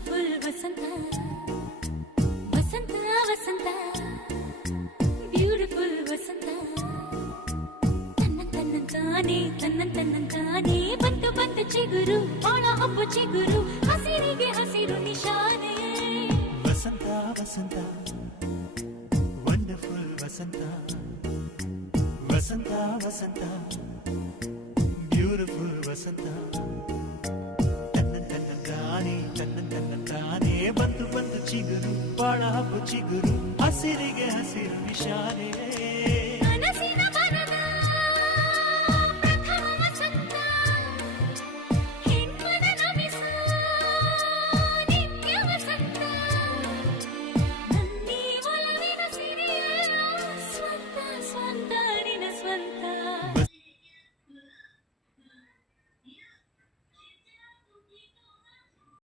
beautiful ವಸಂತ ವಸಂತ ವಸಂತ beautiful ವಸಂತ ತನ್ನಂತಾನೆ ಬಂತು ಬಂತು ಚಿಗುರು ಬಾಳ ಹಬ್ಬ ಚಿಗುರು ಹಸಿರಿಗೆ ಹಸಿರು ನಿಶಾನೆ ವಸಂತ ವಸಂತ ವಂಡರ್ಫುಲ್ ವಸಂತ ವಸಂತ ವಸಂತ ಬ್ಯೂಟಿಫುಲ್ ವಸಂತ ತನ್ನಂತಾನೆ ಬಂತು ಬಂತು ಚಿಗುರು ಬಾಳ ಹಬ್ಬ ಚಿಗುರು ಹಸಿರಿಗೆ ಹಸಿರು ನಿಶಾನೆ